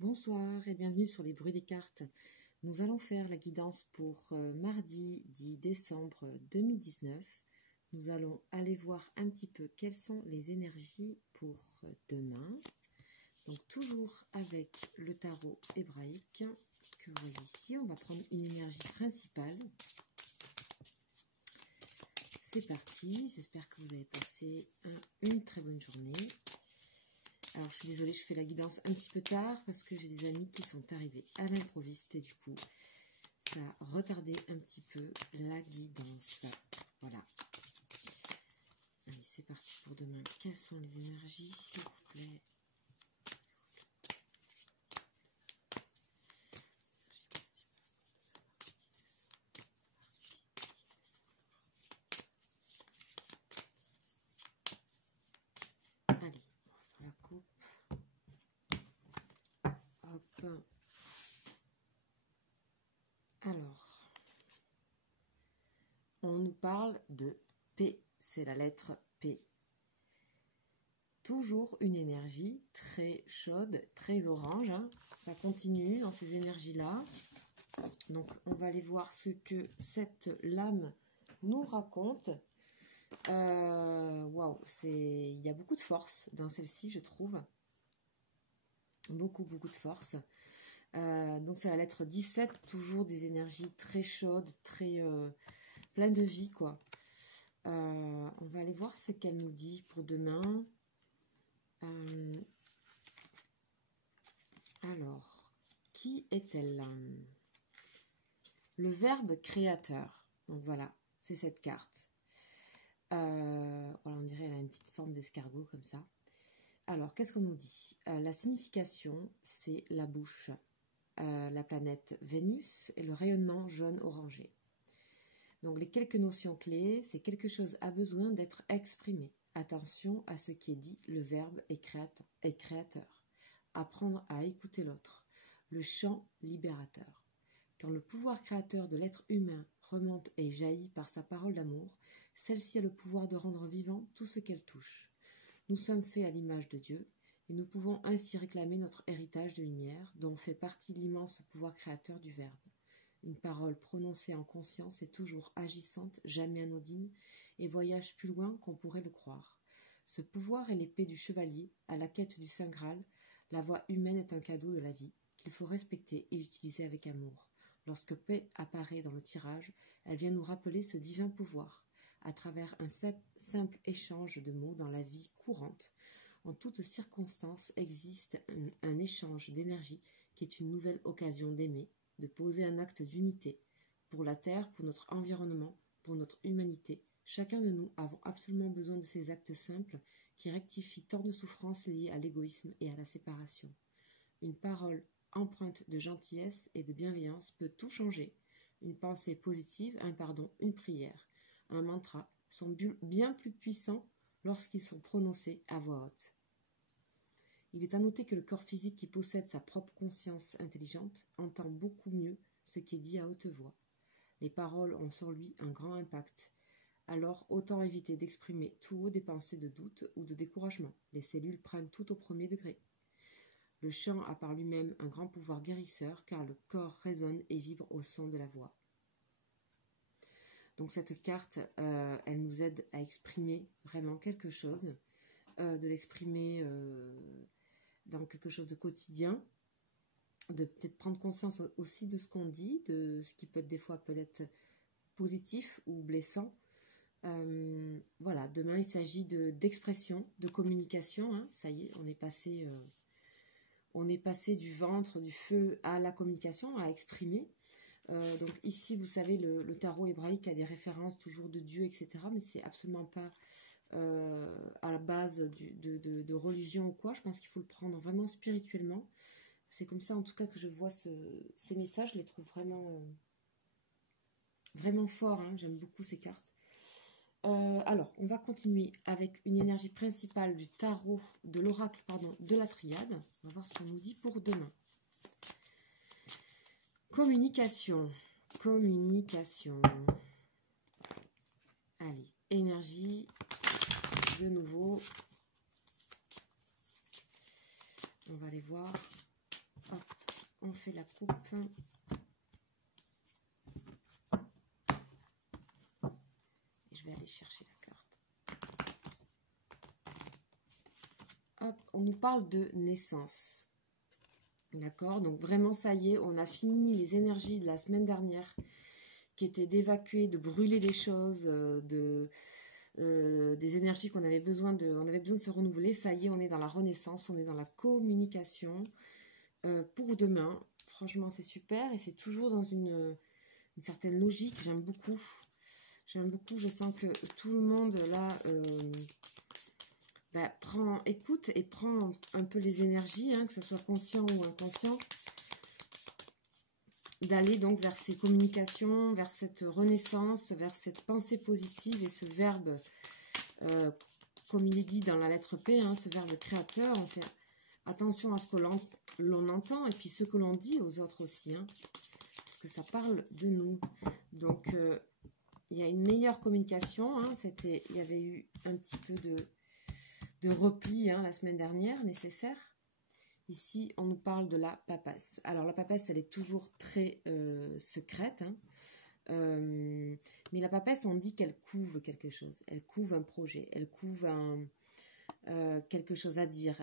Bonsoir et bienvenue sur les bruits des cartes. Nous allons faire la guidance pour mardi 10 décembre 2019. Nous allons aller voir un petit peu quelles sont les énergies pour demain. Donc toujours avec le tarot hébraïque que vous voyez ici. On va prendre une énergie principale. C'est parti, j'espère que vous avez passé une très bonne journée. Alors, je suis désolée, je fais la guidance un petit peu tard parce que j'ai des amis qui sont arrivés à l'improviste et du coup, ça a retardé un petit peu la guidance. Voilà. Allez, c'est parti pour demain. Quelles sont les énergies, s'il vous plaît? Allez, on va faire la coupe. Hop. Alors, on nous parle de P, c'est la lettre P. Toujours une énergie très chaude, très orange, hein. Ça continue dans ces énergies-là. Donc, on va aller voir ce que cette lame nous raconte. Waouh, il y a beaucoup de force dans celle-ci, je trouve. Beaucoup de force. Donc, c'est la lettre 17, toujours des énergies très chaudes, très pleines de vie, quoi. On va aller voir ce qu'elle nous dit pour demain. Alors, qui est-elle? Le verbe créateur. Donc voilà, c'est cette carte. Voilà, on dirait qu'elle a une petite forme d'escargot comme ça. Alors, qu'est-ce qu'on nous dit? La signification, c'est la bouche, la planète Vénus et le rayonnement jaune-orangé. Donc, les quelques notions clés, c'est quelque chose a besoin d'être exprimé. Attention à ce qui est dit, le verbe est créateur. Apprendre à écouter l'autre. Le chant libérateur. Quand le pouvoir créateur de l'être humain remonte et jaillit par sa parole d'amour, celle-ci a le pouvoir de rendre vivant tout ce qu'elle touche. Nous sommes faits à l'image de Dieu, et nous pouvons ainsi réclamer notre héritage de lumière, dont fait partie l'immense pouvoir créateur du Verbe. Une parole prononcée en conscience est toujours agissante, jamais anodine, et voyage plus loin qu'on pourrait le croire. Ce pouvoir est l'épée du chevalier, à la quête du Saint Graal. La voix humaine est un cadeau de la vie, qu'il faut respecter et utiliser avec amour. Lorsque paix apparaît dans le tirage, elle vient nous rappeler ce divin pouvoir. À travers un simple échange de mots dans la vie courante, en toutes circonstances existe un échange d'énergie qui est une nouvelle occasion d'aimer, de poser un acte d'unité. Pour la Terre, pour notre environnement, pour notre humanité, chacun de nous avons absolument besoin de ces actes simples qui rectifient tant de souffrances liées à l'égoïsme et à la séparation. Une parole empreinte de gentillesse et de bienveillance peut tout changer. Une pensée positive, un pardon, une prière, un mantra sont bien plus puissants lorsqu'ils sont prononcés à voix haute. Il est à noter que le corps physique qui possède sa propre conscience intelligente entend beaucoup mieux ce qui est dit à haute voix. Les paroles ont sur lui un grand impact. Alors, autant éviter d'exprimer tout haut des pensées de doute ou de découragement. Les cellules prennent tout au premier degré. Le chant a par lui-même un grand pouvoir guérisseur car le corps résonne et vibre au son de la voix. Donc cette carte, elle nous aide à exprimer vraiment quelque chose, de l'exprimer dans quelque chose de quotidien, de peut-être prendre conscience aussi de ce qu'on dit, de ce qui peut être des fois peut-être positif ou blessant. Voilà, demain il s'agit d'expression, de communication, hein. Ça y est, on est passé du ventre, du feu à la communication, à exprimer. Donc ici, vous savez, le tarot hébraïque a des références toujours de Dieu, etc. Mais c'est absolument pas à la base de religion ou quoi. Je pense qu'il faut le prendre vraiment spirituellement. C'est comme ça, en tout cas, que je vois ces messages. Je les trouve vraiment, vraiment forts, hein. J'aime beaucoup ces cartes. Alors, on va continuer avec une énergie principale du tarot, de l'oracle, pardon, de la triade. On va voir ce qu'on nous dit pour demain. Communication. Allez, énergie, de nouveau. On va aller voir. Hop. fait la coupe. Et je vais aller chercher la carte. Hop, on nous parle de naissance. D'accord, donc vraiment ça y est, on a fini les énergies de la semaine dernière qui étaient d'évacuer, de brûler des choses, des énergies qu'on avait besoin on avait besoin de se renouveler. Ça y est, on est dans la renaissance, on est dans la communication pour demain. Franchement, c'est super et c'est toujours dans une certaine logique. J'aime beaucoup. J'aime beaucoup. Je sens que tout le monde là écoute et prend un peu les énergies, hein, que ce soit conscient ou inconscient, d'aller donc vers ces communications, vers cette renaissance, vers cette pensée positive et ce verbe, comme il est dit dans la lettre P, hein, ce verbe créateur. On fait attention à ce que l'on entend et puis ce que l'on dit aux autres aussi, hein, parce que ça parle de nous. Donc, il y a une meilleure communication. Hein, il y avait eu un petit peu de repli la semaine dernière, nécessaire. Ici, on nous parle de la papesse. Alors, la papesse, elle est toujours très secrète. Hein. Mais la papesse, on dit qu'elle couve quelque chose. Elle couve un projet. Elle couve quelque chose à dire.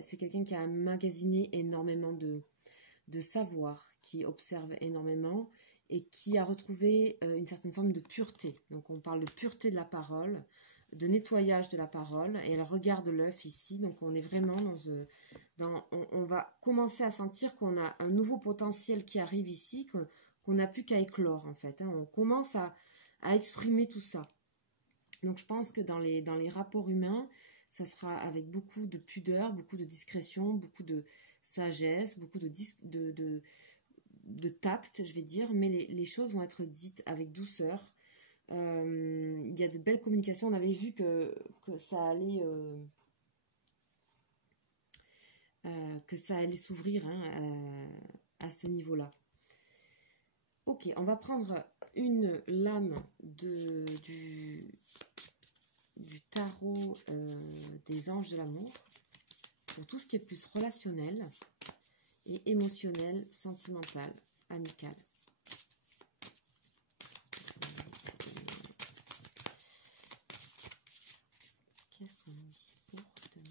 C'est quelqu'un qui a emmagasiné énormément de savoir, qui observe énormément et qui a retrouvé une certaine forme de pureté. Donc, on parle de pureté de la parole, de nettoyage de la parole, et elle regarde l'œuf ici. Donc, on est vraiment on va commencer à sentir qu'on a un nouveau potentiel qui arrive ici, qu'on n'a plus qu'à éclore, en fait. Hein. On commence à exprimer tout ça. Donc, je pense que dans les rapports humains, ça sera avec beaucoup de pudeur, beaucoup de discrétion, beaucoup de sagesse, beaucoup de tact, je vais dire, mais les choses vont être dites avec douceur. Il y a de belles communications. On avait vu que ça allait s'ouvrir à ce niveau-là. Ok, on va prendre une lame du tarot des anges de l'amour pour tout ce qui est plus relationnel et émotionnel, sentimental, amical. Qu'est-ce qu'on dit pour demain?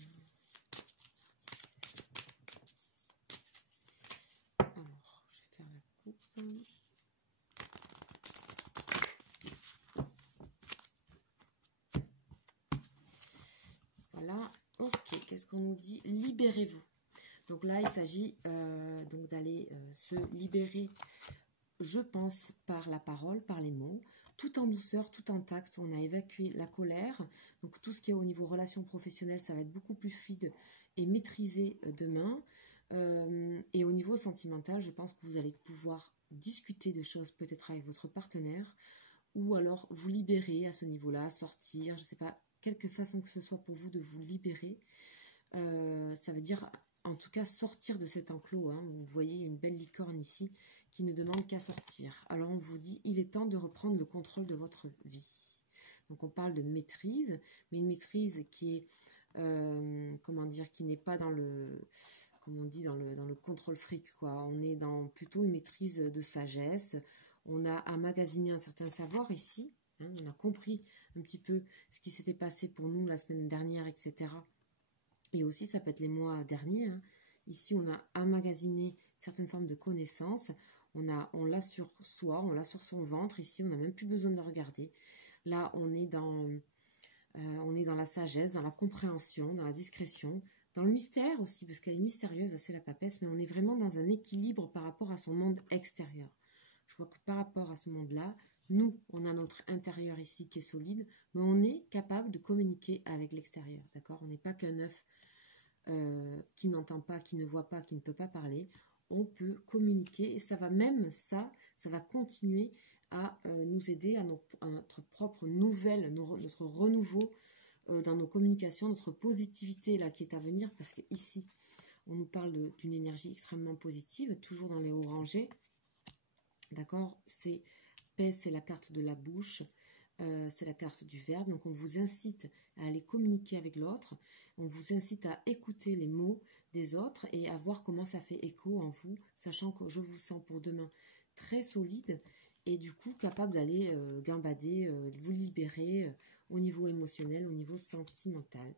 Alors, je vais faire la coupe. Voilà, ok, qu'est-ce qu'on nous dit? Libérez-vous. Donc là, il s'agit donc d'aller se libérer, je pense, par la parole, par les mots, tout en douceur, tout en tact. On a évacué la colère. Donc tout ce qui est au niveau relation professionnelle, ça va être beaucoup plus fluide et maîtrisé demain. Et au niveau sentimental, je pense que vous allez pouvoir discuter de choses peut-être avec votre partenaire ou alors vous libérer à ce niveau-là, sortir, je ne sais pas, quelque façon que ce soit pour vous de vous libérer. Ça veut dire en tout cas sortir de cet enclos. Hein. Vous voyez une belle licorne ici qui ne demande qu'à sortir. Alors on vous dit, il est temps de reprendre le contrôle de votre vie. Donc on parle de maîtrise, mais une maîtrise qui est, comment dire, qui n'est pas dans le, comme on dit, dans le contrôle fric, quoi. On est dans plutôt une maîtrise de sagesse. On a emmagasiné un certain savoir ici. Hein. On a compris un petit peu ce qui s'était passé pour nous la semaine dernière, etc. Et aussi, ça peut être les mois derniers. Hein. Ici, on a emmagasiné certaines formes de connaissances. On l'a sur soi, on l'a sur son ventre. Ici, on n'a même plus besoin de le regarder. Là, on est dans la sagesse, dans la compréhension, dans la discrétion, dans le mystère aussi, parce qu'elle est mystérieuse, c'est la papesse, mais on est vraiment dans un équilibre par rapport à son monde extérieur. Je vois que par rapport à ce monde-là, nous, on a notre intérieur ici qui est solide, mais on est capable de communiquer avec l'extérieur, d'accord? On n'est pas qu'un œuf qui n'entend pas, qui ne voit pas, qui ne peut pas parler. On peut communiquer et ça va continuer à nous aider à notre propre nouvelle, notre renouveau dans nos communications, notre positivité là qui est à venir, parce que ici, on nous parle d'une énergie extrêmement positive, toujours dans les hauts rangés. D'accord? Paix, c'est la carte de la bouche. c'est la carte du verbe. Donc on vous incite à aller communiquer avec l'autre. On vous incite à écouter les mots des autres et à voir comment ça fait écho en vous, sachant que je vous sens pour demain très solide et du coup capable d'aller gambader, vous libérer au niveau émotionnel, au niveau sentimental.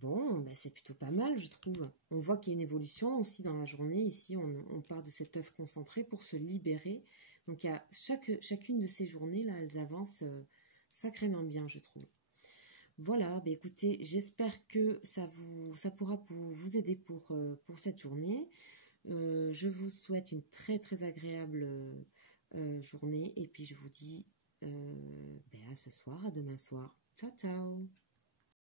Bon, ben c'est plutôt pas mal, je trouve. On voit qu'il y a une évolution aussi dans la journée. Ici, on part de cet œuf concentré pour se libérer. Donc, il y a chacune de ces journées-là, elles avancent sacrément bien, je trouve. Voilà, ben écoutez, j'espère que ça pourra vous aider pour cette journée. Je vous souhaite une très très agréable journée et puis je vous dis ben à ce soir, à demain soir. Ciao, ciao!